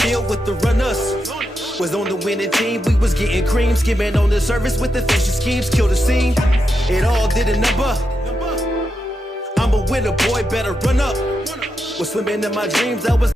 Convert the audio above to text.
field with the runners. Was on the winning team, we was getting cream, skimming on the surface with the fishy schemes, kill the scene. It all did a number. I'm a winner, boy, better run up. Was swimming in my dreams, I was